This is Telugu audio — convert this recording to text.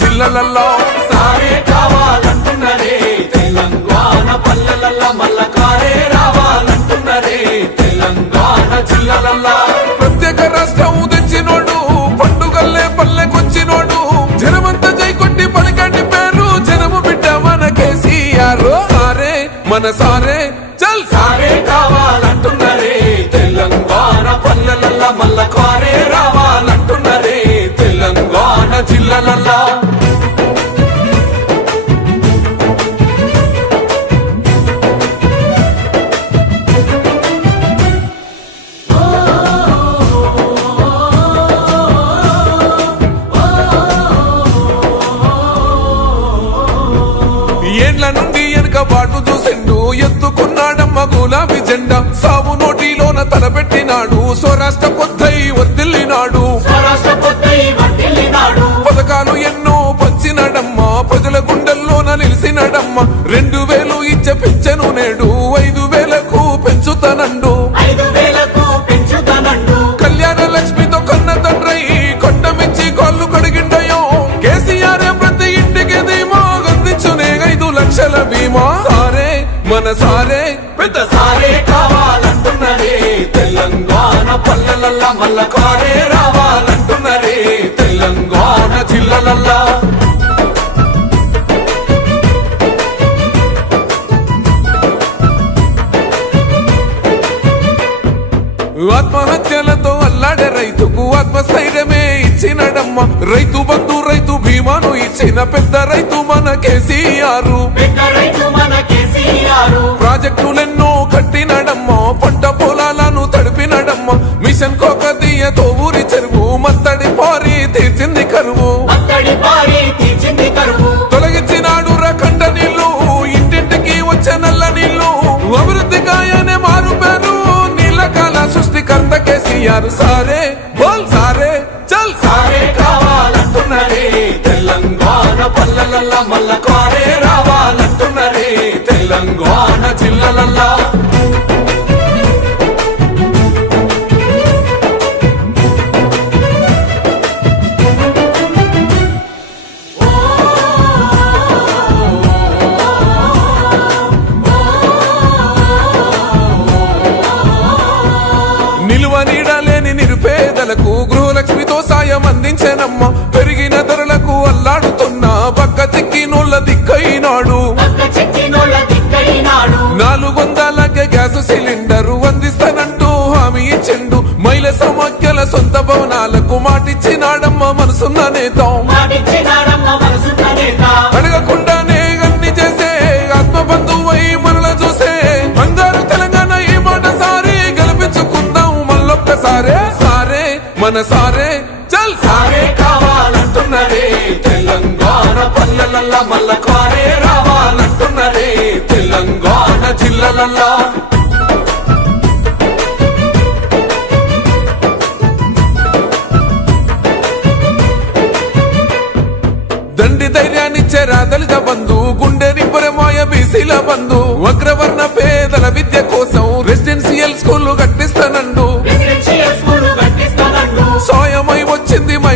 జిల్లాలల్లో సారే కావాలంటున్నరే తెలంగాణ పల్లెలల్లో మల్ల కారే రావాలంటున్నరే తెలంగాణ జిల్లాలల్లో ప్రత్యేక రాష్ట్రం తెచ్చినోడు పండుగల్లే పల్లెకొచ్చినోడు జనమంతా జై కొట్టి పలికండి పేరు జనము బిడ్డ మన కేసీఆర్ సారే మన సారే చల్ సారే కావాలంటున్నరే తెలంగాణ పల్లెలల్లో మల్ల కారే రావాలంటున్నరే తెలంగాణ జిల్లాలల్లో ఏండ్ల నుండి వెనక బాటు చూసిండు ఎత్తుకున్నాడమ్మ గులాబీ జెండా సాగు నోటిలోన తలపెట్టినాడు స్వరాష్ట్ర పొద్దై వర్దిల్లినాడు పథకాలు ఎన్నో పంచినాడమ్మ ప్రజల గుండెల్లోన నిలిచినాడమ్మ 2000 ఇచ్చే పింఛను నేడు 5000కు పెంచుతానండు కళ్యాణ లక్ష్మితో కన్న తండ్రై కొట్టమిచ్చి కాళ్ళు కడిగిండయో కేసీఆర్ ప్రతి ఇంటికి ధీమా అందించునే 5 లక్షల బీమా సారే మన సారే పెద్ద సారే కావాలంటున్నరే తెలంగాణ పల్లెలల్లో మల్ల కారే రావాలంటున్నరే తెలంగాణ జిల్లాలల్లో ఆత్మహత్యలతో అల్లాడే రైతుకు ఆత్మస్థైర్యమే ఇచ్చినడమ్మ రైతు బంధు రైతు బీమాను ఇచ్చిన పెద్ద రైతు మన కేసీఆర్ ప్రాజెక్టులెన్నో కట్టినడమ్మ పంట పొలాలను తడిపినడమ్మ మిషన్ కోకదీయతో ఊరి చెరువు మత్తడి పారి తీర్చింది కరువు తొలగించినాడు రకండ నీళ్లు ఇంటింటికి వచ్చే నల్ల నీళ్లు అభివృద్ధి గాయనే మారు పేరు నీలకాల సృష్టికర్త కేసీఆర్ సారే బోల్ సారే చల్ సారే కావాలంటున్నరే తెలంగాణ పల్లెలల్లో మల్ల కారే రావాలంటున్నరే తెలంగాణ జిల్లాలల్లో నిలువ నీడలేని నిరుపేదలకు గృహలక్ష్మితో సాయం అందించనమ్మ పెరిగిన ధరలకు అల్లాడుతున్న పక్క చిక్కినోళ్ళ దిక్కైనాడు 400కే గ్యాస్ సిలిండర్ అందిస్తానంటూ హామీ ఇచ్చిండు మహిళ సమాఖ్యల సొంత భవనాలకు మాటిచ్చినాడమ్మ మనసున్న నేత అడగకుండానే అన్ని చేసే ఆత్మబంధువై మనల చూసే అందరూ తెలంగాణ ఈ మాట సారి గెలిపించుకుందాం మళ్ళొక్కసారే సారే మన సారే చల్ సారే కావాలంటున్నరే తెలంగాణ పల్లెలల్లో మల్ల కారే రావాలంటున్నరే తెలంగాణ జిల్లాలల్లో దండి ధైర్యాన్నిచ్చే దళిత బంధు గుండె నింపరమాయ బీసీల బంధు అగ్రవర్ణ పేదల విద్య కోసం రెసిడెన్షియల్ స్కూల్ కట్టిస్తానండు